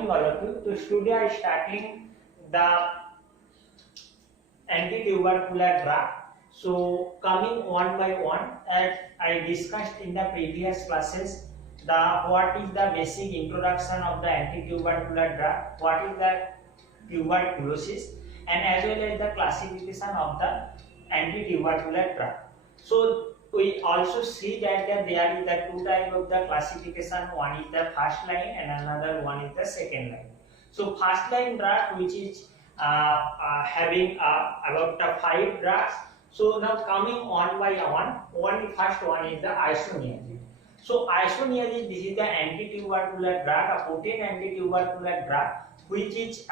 morning all of you. So today I starting the anti-tubercular drug. So coming one by one, as I discussed in the previous classes, what is the basic introduction of the anti-tubercular drug, what is the tuberculosis, and as well as the classification of the anti-tubercular drug. So we also see that there is the two types of the classification. One is the first line and another one is the second line. So first line drug, which is having about the 5 drugs. So now coming one by one, first one is the isoniazid. So isoniazid, this is the anti-tubercular drug, a potent anti-tubercular drug, which is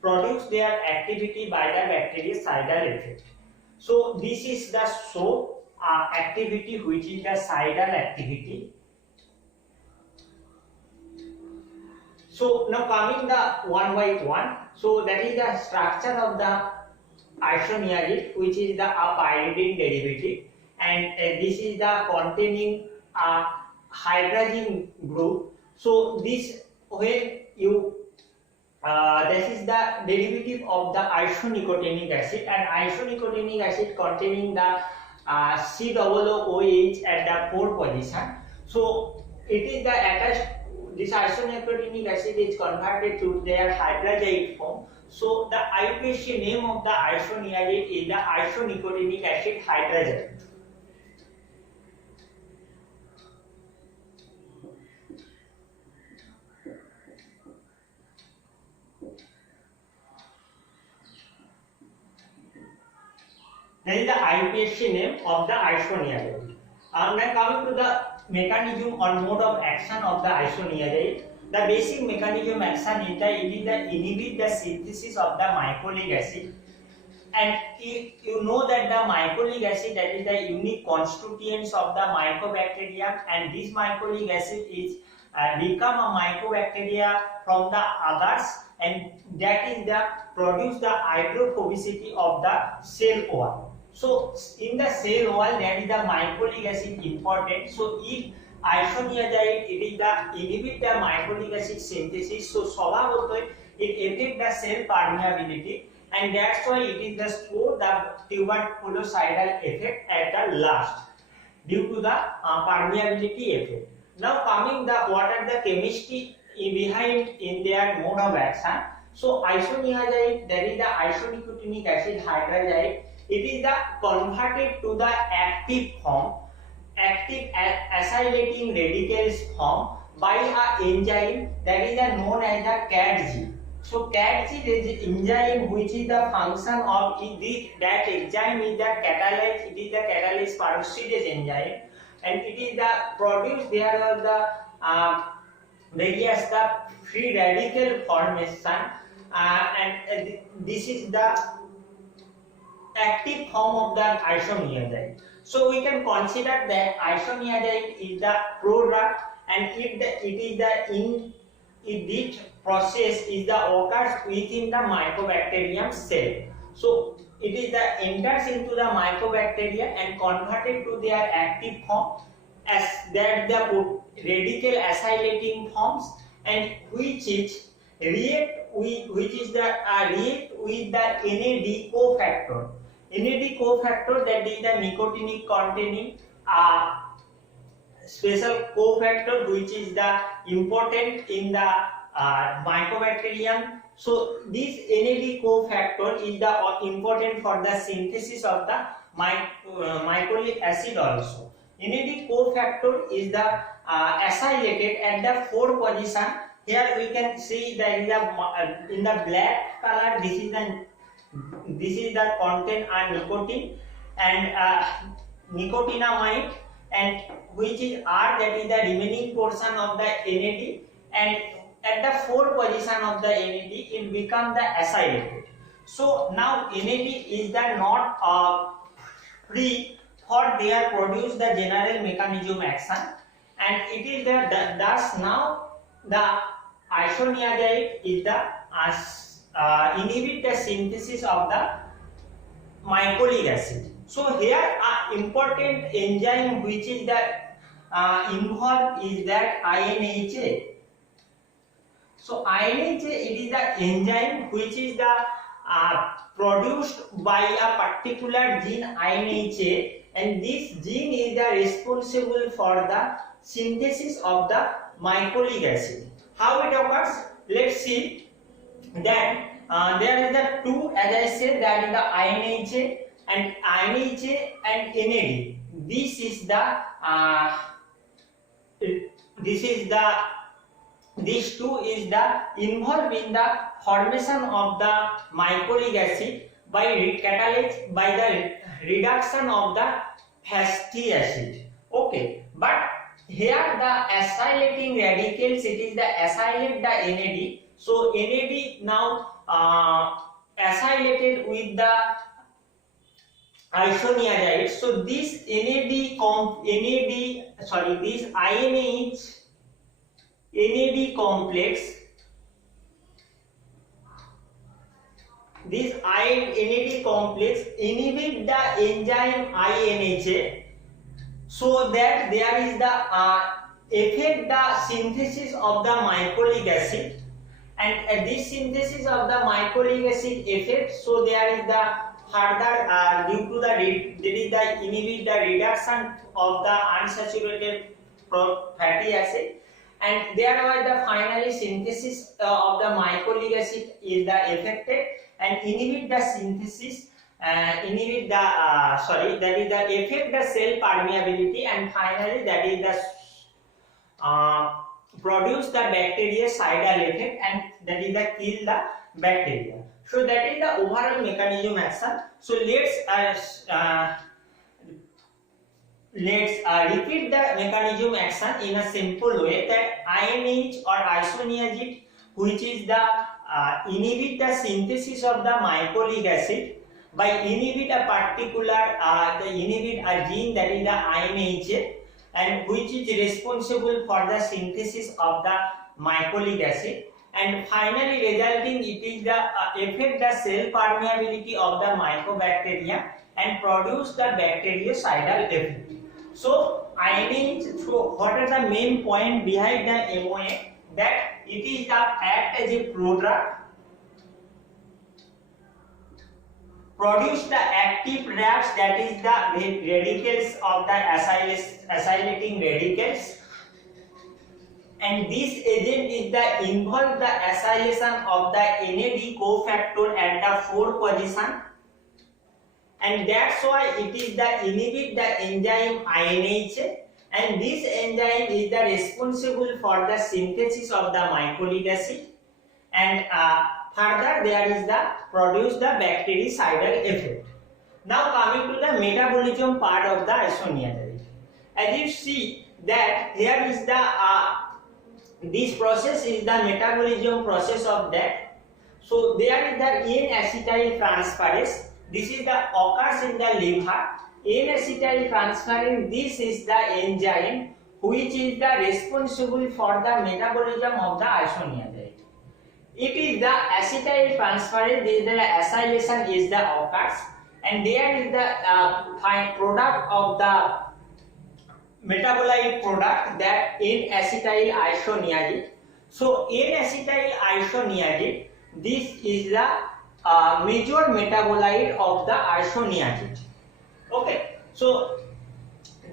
produce their activity by the bactericidal effect. So this is the activity, which is the cidal activity. So now coming the one by one, so that is the structure of the isoniazid, which is the pyridine derivative, and this is the containing hydrogen group. So this when you this is the derivative of the isonicotinic acid, and isonicotinic acid containing the COOH at the 4th position. So it is the attached, this isonicotinic acid is converted to their hydrazide form. So the IUPAC name of the isoniazid is the isonicotinic acid hydrazide. That is the IUPAC name of the isoniazid. Now coming to the mechanism or mode of action of the isoniazid. The basic mechanism action is that it is the inhibit the synthesis of the mycolic acid, and you know that the mycolic acid, that is the unique constituents of the mycobacterium, and this mycolic acid is become a mycobacteria from the others, and that is the produce the hydrophobicity of the cell wall. So in the cell wall, that is the mycolic acid important. So if isoniazid, it is the inhibit the mycolic acid synthesis, so swabhavatoy it affect the cell permeability, and that's why it is the show the tuberculocidal effect at the last due to the permeability effect. Now coming the what are the chemistry behind in their mode of action. So isoniazid, that is the isonicotinic acid hydrazide, it is the converted to the active form, active acylating radicals form by a enzyme that is known as the CATG. So CATG is an enzyme which is the function of that enzyme is the catalyze, it is the catalyze peroxidase enzyme, and it is the produce there are the various the free radical formation, and this is the active form of the isoniazid. So we can consider that isoniazid is the prodrug, and this process is the occurs within the mycobacterium cell. So it is the enters into the mycobacteria and converted to their active form, as that the radical acylating forms, and which is react with the NAD cofactor. NAD cofactor, that is the nicotinic containing special cofactor, which is the important in the mycobacterium. So this NAD cofactor is the important for the synthesis of the mycolic acid also. NAD cofactor is the acylated at the 4th position. Here we can see that in the black color, this is the content nicotine and nicotinamide, and which is R, that is the remaining portion of the NAD, and at the 4th position of the NAD it become the acylated. So now NAD is the not free for their produce the general mechanism action, and it is the thus now the isoniazid is the inhibit the synthesis of the mycolic acid. So here important enzyme which is the involved is that INHA. So INHA, it is the enzyme which is the produced by a particular gene INHA, and this gene is the responsible for the synthesis of the mycolic acid. How it occurs? Let's see that there is the two, as I said, that is the INHA and NAD. This is the these two is the involved in the formation of the mycolic acid by catalyzed by the reduction of the fatty acid. Okay, but here the acylating radicals, it is the acylate the NAD. So NAD now acylated with the isoniazide. So this NAD complex, this NAD complex inhibit the enzyme INHA, so that there is the affect the synthesis of the mycolic acid, and this synthesis of the mycolic acid effect, so there is the further due to the there is the inhibit the reduction of the unsaturated fatty acid, and thereby the finally synthesis of the mycolic acid is the affected and inhibit the synthesis, that is the affect the cell permeability, and finally that is the produce the bactericidal effect, and that is the kill the bacteria. So that is the overall mechanism action. So let's repeat the mechanism action in a simple way, that INH or isoniazid, which is the inhibit the synthesis of the mycolic acid by inhibit a particular inhibit a gene, that is the INHA, and which is responsible for the synthesis of the mycolic acid, and finally resulting it is the affect the cell permeability of the mycobacteria and produce the bactericidal effect. So INH, so what are the main point behind the MOA? That it is the act as a product, produce the active products, that is the radicals of the acylating radicals, and this agent is the involve the acylation of the NAD cofactor at the 4 position, and that's why it is the inhibit the enzyme INH, and this enzyme is the responsible for the synthesis of the mycolic acid, and further there is the produce the bactericidal effect. Now coming to the metabolism part of the isoniazide, as you see that here is the this process is the metabolism process of that. So there is the N-acetyl transferase. This is the occurs in the liver. N-acetyl transferase, this is the enzyme which is the responsible for the metabolism of the isoniazide. It is the acetyl transferase, this is the acylation is the occurs, and there is the product of the metabolite product, that N-acetyl isoniazide. So N-acetyl isoniazide, this is the major metabolite of the isoniazide. Okay, so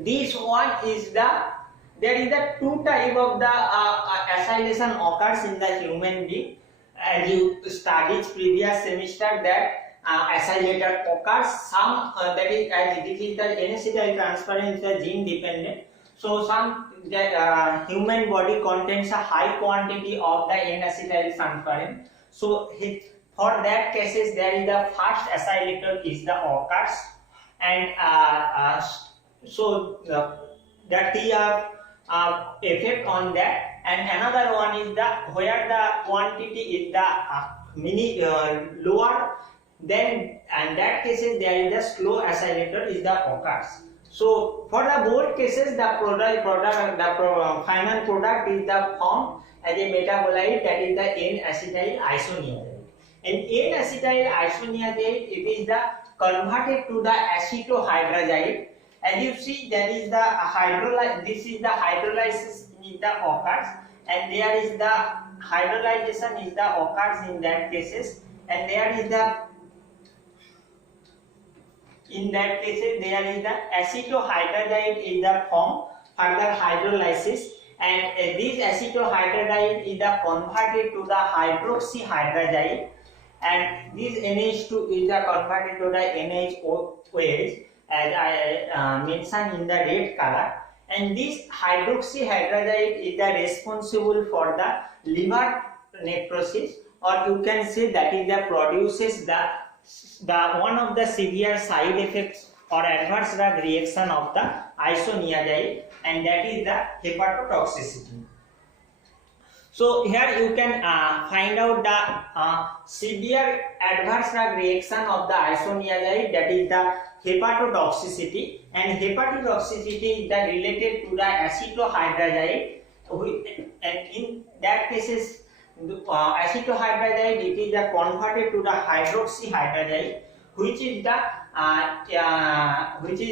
this one is the, there is the two type of the acylation occurs in the human being, as you studied previous semester, that acylator occurs. Some that is, as this is the N-acetyl transferase is the gene dependent. So some that human body contains a high quantity of the N-acetyl transferase. So for that cases there is the first acylator is the occurs, and so that is effect on that. And another one is the where the quantity is the lower, then and that cases there is the slow acylator is the occurs. So for the both cases the final product is the formed as a metabolite, that is the N-acetyl isoniazide. And N-acetyl isoniazide, it is the converted to the acetohydrazide. As you see, there is the this is the hydrolysis in the occurs, and there is the hydrolyzation is the occurs in that cases, and there is the in that cases there is the acetohydrazide is the form further hydrolysis, and this acetohydrazide is the converted to the hydroxyhydrazide, and this NH2 is the converted to the NHOH as I mentioned in the red color, and this hydroxyhydrazide is the responsible for the liver necrosis, or you can say that is the produces the one of the severe side effects or adverse drug reaction of the isoniazide, and that is the hepatotoxicity. So here you can find out the severe adverse drug reaction of the isoniazide, that is the hepatotoxicity, and hepatotoxicity is the related to the acetohydrazide, and in that cases acetohydrazide it is the converted to the hydroxyhydrazide, which is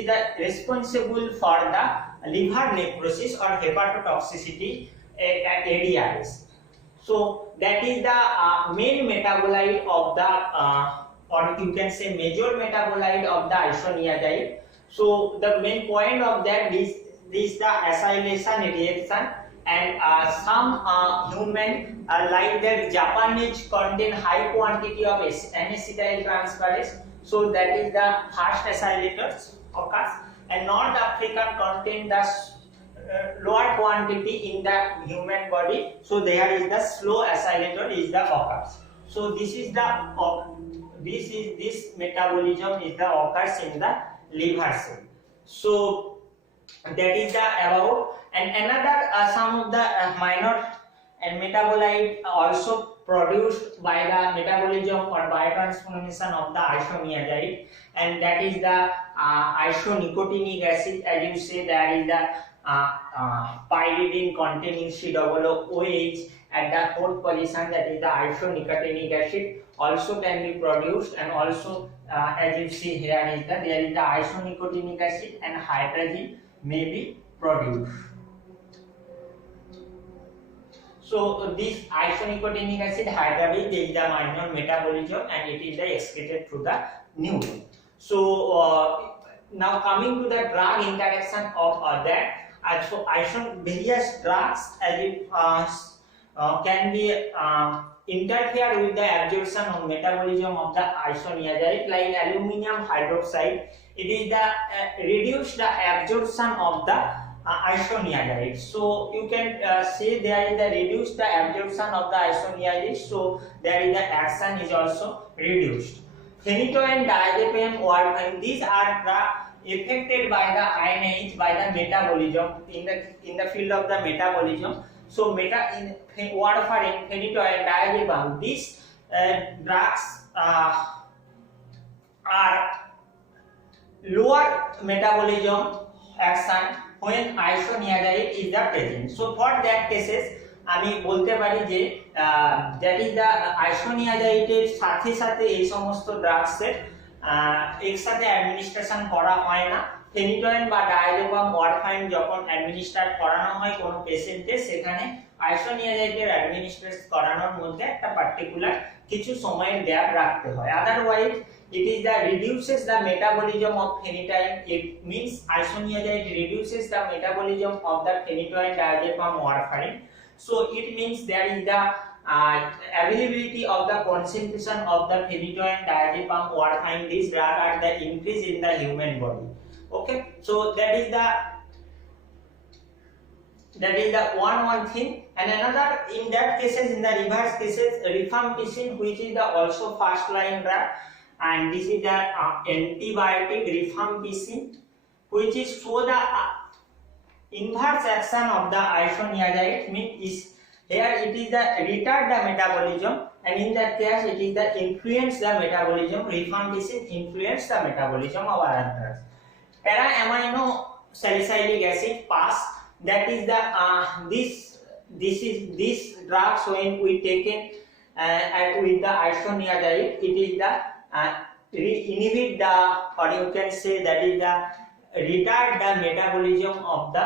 the responsible for the liver necrosis or hepatotoxicity at ADIs. So that is the main metabolite of the or you can say major metabolite of the isoniazide. So the main point of that is the acylation reaction, and some human like that Japanese contain high quantity of N-acetyl transferase, so that is the fast acylators occurs, and North African contain the lower quantity in the human body, so there is the slow acylator is the occurs. So this is the this metabolism is the occurs in the liver cell. So that is the about. And another some of the minor and metabolite also produced by the metabolism or biotransformation of the isoniazide, and that is the isonicotinic acid. As you say, there is the pyridine containing COOH at the fourth position, that is the isonicotinic acid also can be produced, and also as you see here is that there is the isonicotinic acid and hydrazine may be produced. So this isonicotinic acid hydrazine is the minor metabolism, and it is excreted through the neuron. So now coming to the drug interaction of that. So various drugs as it can be interfere with the absorption or metabolism of the isoniazide, like aluminum hydroxide. It is the reduce the absorption of the isoniazide. So you can say there is the reduce the absorption of the isoniazide. So there is the action is also reduced. Phenytoin, diazepam, warfarin. These are affected by the INH by the metabolism in the field of the metabolism. So warfarin, phenytoin, diazepam. These drugs are lower metabolism action when isoniazide is the present. So for that cases আমি বলতে পারি যে that is the আইসোনিয়াজাইডের সাথে সাথে এই সমস্ত ড্রাগসের একসাথে অ্যাডমিনিস্ট্রেশন করা হয় না। ফেনিটোয়েন বা ডায়াজেপাম ওয়ারফারিন যখন অ্যাডমিনিস্ট্রেট করানো হয় কোনো পেশেন্টকে, সেখানে আইসোনিয়াজাইডের অ্যাডমিনিস্ট্রেট করানোর মধ্যে একটা পার্টিকুলার কিছু সময়ের গ্যাপ রাখতে হয়। Otherwise it is the reduces the metabolism of phenytoin. It means isoniazide reduces the metabolism of the phenytoin, diazepam, warfarin. So it means there is the availability of the concentration of the phenytoin, diazepam, warfarin. These drugs are the increase in the human body. Okay, so that is the one thing. And another in that cases, in the reverse cases, rifampicin, which is the also first line drug, and this is the antibiotic rifampicin, which is for the inverse action of the isoniazide. Means is here it is the retard the metabolism, and in that case it is the influence the metabolism. Rifampicin influence the metabolism of other drugs. Para amino salicylic acid pass, that is the this drugs when we taken with the isoniazide, it is the inhibit the, or you can say that is the retard the metabolism of the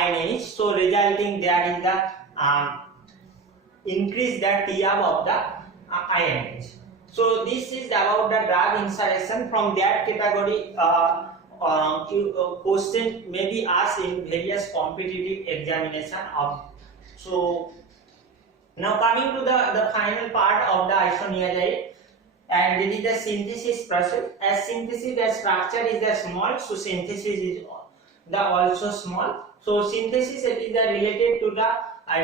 INH. So resulting there is the increase the T-up of the INH. So this is about the drug insertion. From that category, question may be asked in various competitive examination of. So now coming to the final part of the isoniazide, and it is the synthesis process. As synthesis, the structure is the small, so synthesis is the also small. So synthesis, it is related to the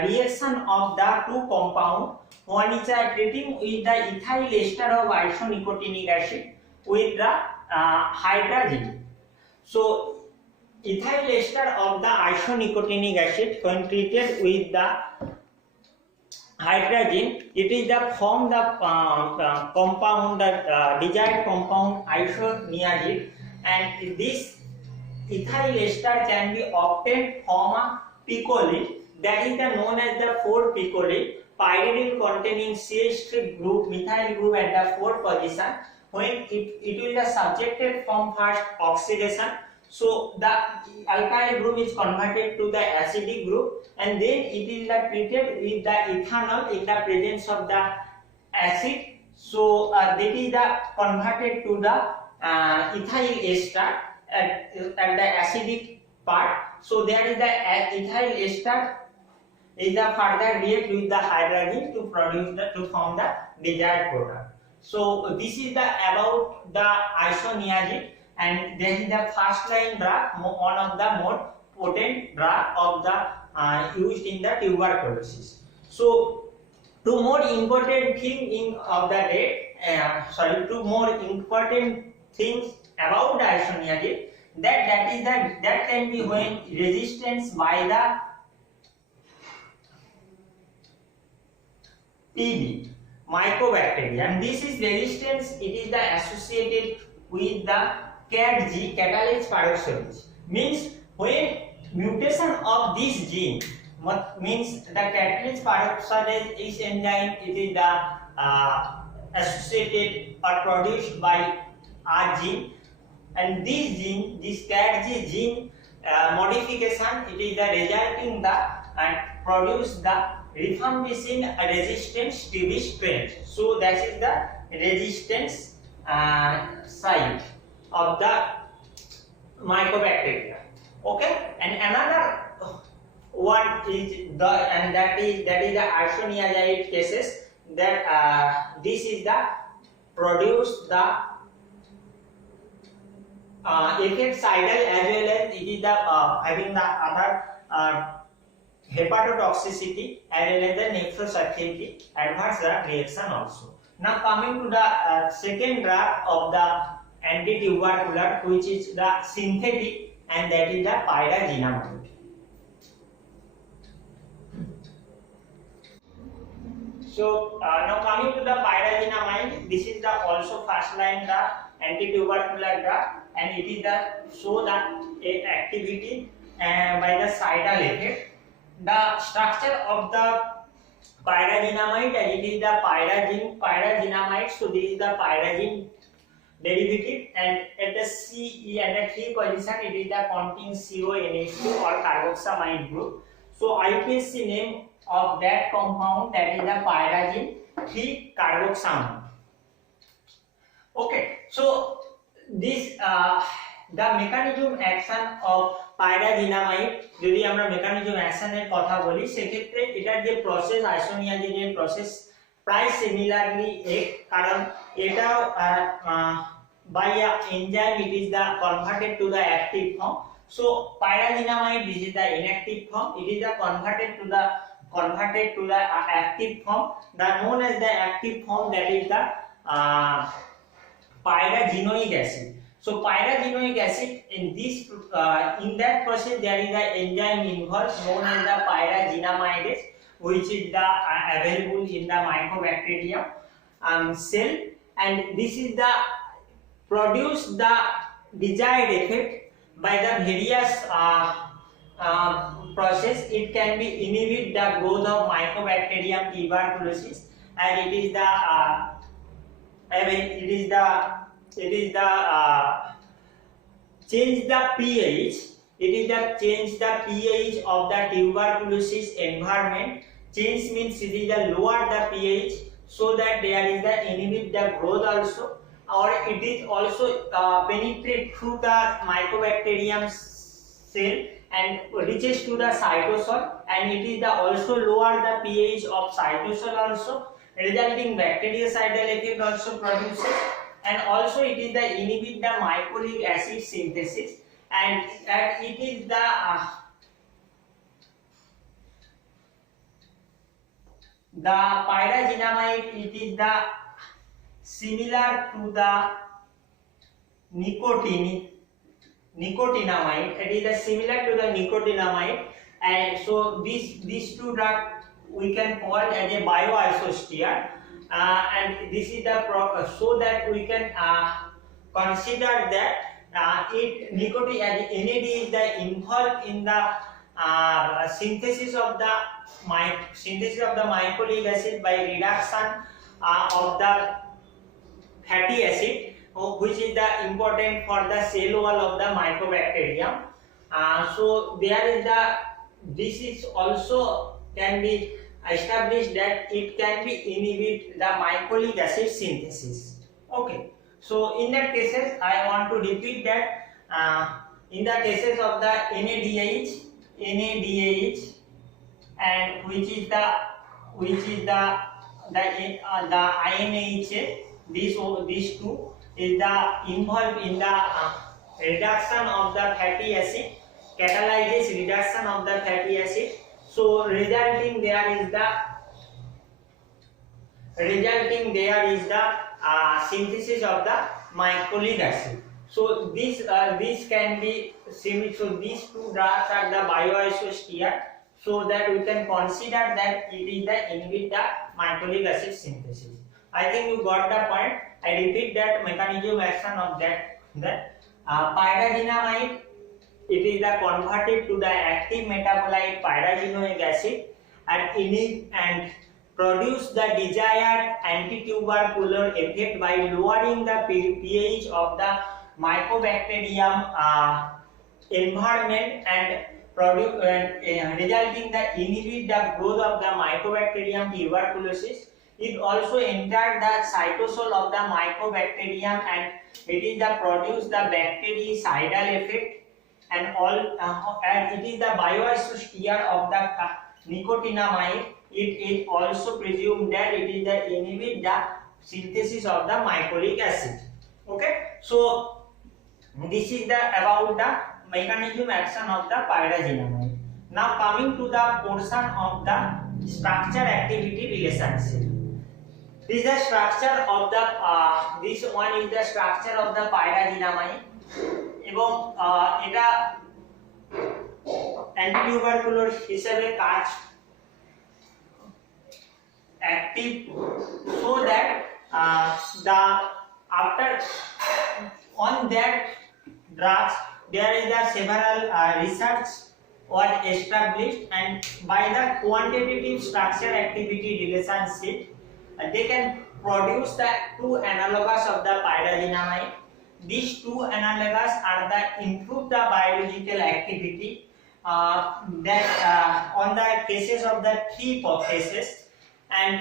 reaction of the two compound. One is treating with the ethyl ester of isonicotinic acid with the hydrazine. So ethyl ester of the isonicotinic acid, when treated with the hydrazine, it is the form the compound, the desired compound isoniazide, and this ethyl ester can be obtained from a picoline, that is the known as the 4-picoline pyridine containing CH3 group, methyl group at the 4th position. When it will be subjected from first oxidation, so the alkyl group is converted to the acidic group, and then it is treated with the ethanol in the presence of the acid. So that is the converted to the ethyl ester at the acidic part. So there is the ethyl ester is the further react with the hydrazine to produce to form the desired product. So this is the about the isoniazide, and then is the first line drug, one of the more potent drug of the used in the tuberculosis. So two more important thing of the day, two more important things about the isoniazide, that can be when resistance by the TB mycobacteria, and this is resistance, it is the associated with the CATG, catalase peroxidase, means when mutation of this gene, means the catalase peroxidase is enzyme, it is the associated or produced by a gene, and this gene, this CATG gene modification, it is the resulting the and produce the rifampicin resistance TB strain. So that is the resistance site of the mycobacteria. Okay, and another one is the, and that is the isoniazide cases, that this is the produce the effectcidal, as well as it is the having the other hepatotoxicity as well as the nephrotoxicity adverse drug reaction also. Now coming to the second drug of the anti-tubercular, which is the synthetic, and that is the pyrazinamide. So now coming to the pyrazinamide, this is the also first line drug, anti-tubercular drug, and it is the show the activity by the cidal effect. The structure of the pyrazinamide, it is the pyrazinamide, so this is the pyrazine derivative, and at the C and the 3 position it is the containing CONH2 or carboxamide group. So IUPAC name of that compound, that is the pyrazine 3 carboxamide. Okay, so this the mechanism action of pyrazinamide, যদি আমরা mechanism অ্যাকশনের কথা বলি, সেক্ষেত্রে এটার যে process, আইসোনিয়াজিনের process প্রায় similarly কারণ এটাও by a enzyme it is the converted to the active form. So pyrazinamide, this is the inactive form, it is the converted to the active form, the known as the active form, that is the pyraginoic acid. So pyraginoic acid, in this in that process there is an enzyme involved known as the pyrazinamidase, which is the available in the mycobacterium cell, and this is the produce the desired effect by the various process. It can be inhibit the growth of mycobacterium tuberculosis, and it is the change the pH It is the change the pH of the tuberculosis environment. Change means it is the lower the pH, so that there is the inhibit the growth also, or it is also penetrate through the mycobacterium cell and reaches to the cytosol, and it is the also lower the pH of cytosol also, resulting bactericidal effect also produces, and also it is the inhibit the mycolic acid synthesis, and it is the pyrazinamide. It is the similar to the nicotinamide. It is the similar to the nicotinamide, and so these two drugs we can call as a bioisosteer, and this is the so that we can consider that nicotine as NAD is the involved in the synthesis of the mycolic acid by reduction of the fatty acid, which is the important for the cell wall of the mycobacterium. So there is this is also can be established that it can be inhibit the mycolic acid synthesis. Okay, so in that cases I want to repeat that in the cases of the NADH and which is the INAHA, these two is the involved in the reduction of the fatty acid, catalyzes reduction of the fatty acid. So resulting there is the synthesis of the mycolic acid. So this can be similar. So these two drugs are the bioisosteer, so that we can consider that it is the inhibit the mycolic acid synthesis. I think you got the point. I repeat that mechanism action of that pyrazinamide. It is the converted to the active metabolite pyrazinoic acid and produce the desired anti-tubercular effect by lowering the pH of the mycobacterium environment and resulting the inhibit the growth of the mycobacterium tuberculosis. It also entered the cytosol of the mycobacterium, and it is the produce the bactericidal effect, and it is the bioisosteer of the nicotinamide. It is also presumed that it is the inhibit the synthesis of the mycolic acid. Okay, so this is the about the mechanism action of the pyrazinamide. Now coming to the portion of the structure activity relationship. This is the structure of the this one is the structure of the pyrazinamide, এবং এটা antitubercular হিসেবে কাজ active, so that the after on that drugs there is the several research was established, and by the quantitative structure activity relationship they can produce the two analogues of the pyrazinamide. These two analogues are the improve the biological activity that on the cases of the three cases, and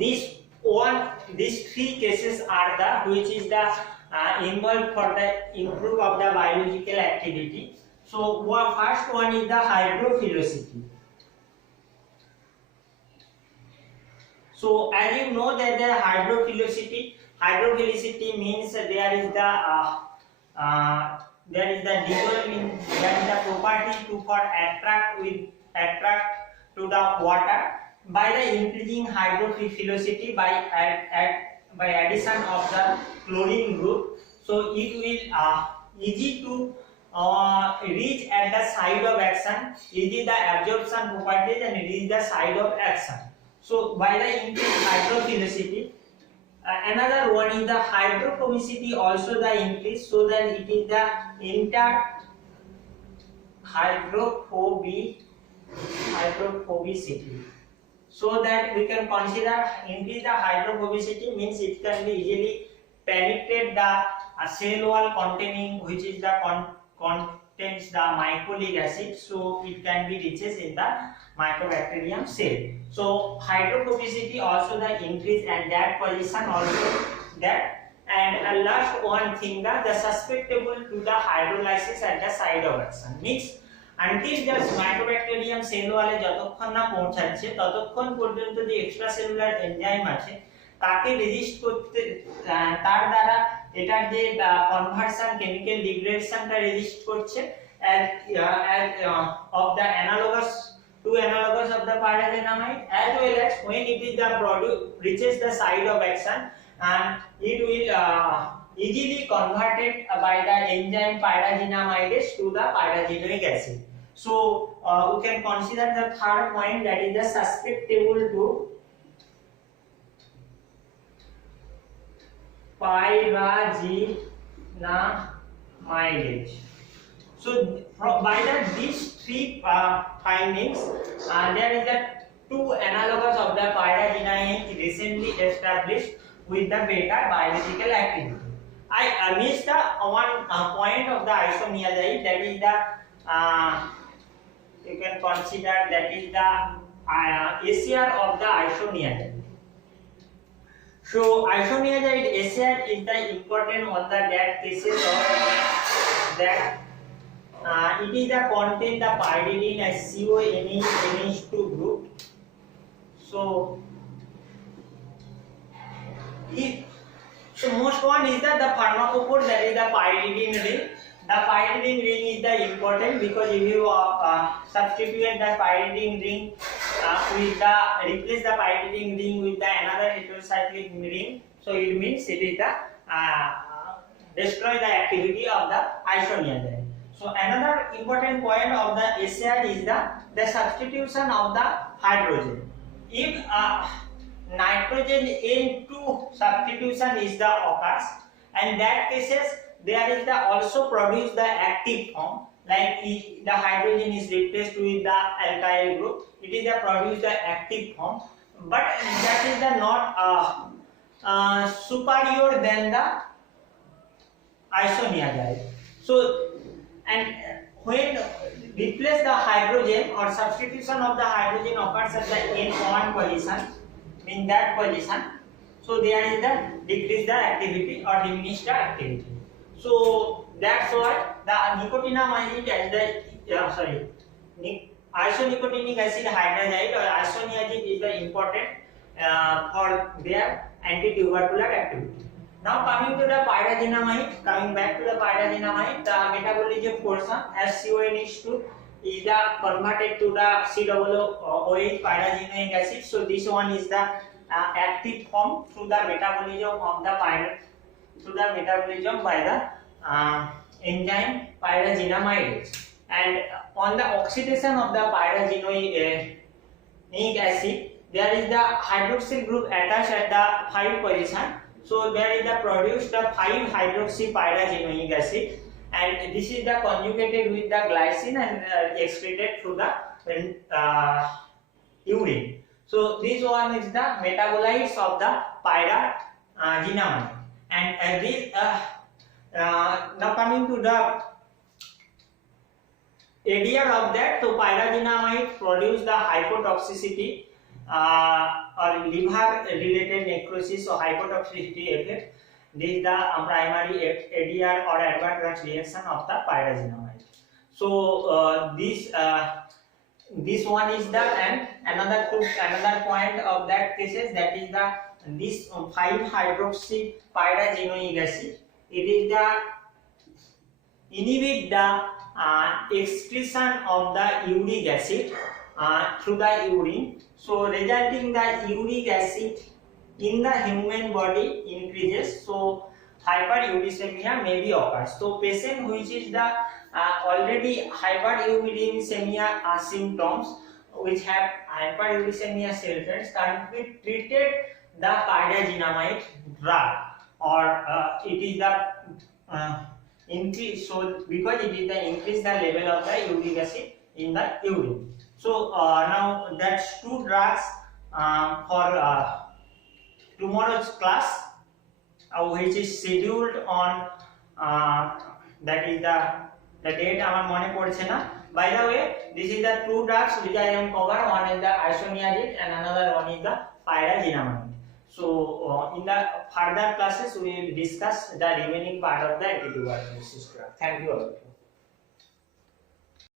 these three cases are the which is the involved for the improve of the biological activity. So first one is the hydrophilicity. So as you know that the hydrophilicity means there is the dissolving, there is the property to for attract to the water by the increasing hydrophilicity by addition of the chlorine group. So it will easy to reach at the site of action, easy the absorption properties, and reach the site of action. So by the increased hydrophilicity, another one is the hydrophobicity also the increase, so that it is the hydrophobicity. So that we can consider increase the hydrophobicity means it can be easily penetrate the cell wall containing which is the contains the mycolic acid, so it can be reaches in the mycobacterium cell. So hydrophobicity also the increase, and that position also that. And last one thing, that the susceptible to the hydrolysis at the site of action means until the mycobacterium cell wale যতক্ষণ না পৌঁছাচ্ছে ততক্ষণ পর্যন্ত যে extracellular enzyme আছে তাকে resist করতে, তার দ্বারা এটার যে কনভার্সন কেমিক্যাল ডিগ্রেডেশনটা রেজিস্ট করছে of the analogous to analogous of the pyrazinamide, as well as when it is the product reaches the site of action, and it will easily converted by the enzyme pyrazinamidase to the pyrazinoic acid. So we can consider the third point, that is the susceptible to pyrazinamidase. So by these three findings, there is the two analogs of the pyrazinamide recently established with the better biological activity. I missed the one point of the isoniazide, that is the you can consider that is the ACR of the isoniazide. So isoniazide ACR is the important on the that cases of that it is the contain the pyridine as CONH2 group. So so most one is that the pharmacophore, that is the pyridine ring. The pyridine ring is the important, because if you substitute the pyridine ring with the replace the pyridine ring with the another heterocyclic ring, so it means it is the destroy the activity of the isoniazide. So another important point of the ACR is the substitution of the hydrogen. If nitrogen N2 substitution is the occurs, and that cases there is the also produce the active form, like the hydrogen is replaced with the alkyl group, it is the produce the active form, but that is the not superior than the isoniazide. So and when replace the hydrogen or substitution of the hydrogen occurs at the N1 position, in that position, so there is the decrease the activity or diminish the activity. So that's why the nicotinamide as the isonicotinic acid hydrazide or isoniazide is the important for their anti-tubercular activity. Now coming to the pyrazinamide, coming back to the pyrazinamide, the metabolism portion as CONH2 is the converted to the COOH pyrazinoic acid. So this one is the active form through the metabolism of the by the enzyme pyrazinamidase. And on the oxidation of the pyrazinoic acid, there is the hydroxyl group attached at the 5 position. So there is the produced the 5 hydroxy pyrazinoic acid, and this is the conjugated with the glycine and excreted through the urine. So this one is the metabolites of the pyrazinamide. And this now coming to the ADR of that, so pyrazinamide produce the hypotoxicity or liver related necrosis, so hypotoxicity effect. This is the primary ADR or adverse drug reaction of the pyrazinamide. So this one is the, and another point of that cases, that is the this 5 hydroxy pyrazinoic acid, it is the inhibit the excretion of the uric acid through the urine, so resulting the uric acid in the human body increases, so hyperuricemia may be occurs. So patient which is the already hyperuricemia symptoms, which have hyperuricemia symptoms, can be treated the pyrazinamide drug, or it is the increase, so because it is the increase the level of the uric acid in the urine. So now that's 2 drugs for tomorrow's class, which is scheduled on that is the The date আমার মনে পড়ছে না. By the way, this is the two drugs which I am cover. One is the isoniazid and another one is the pyrazinamide. So in the further classes we will discuss the remaining part of the anti-tuberculosis drug. Thank you all.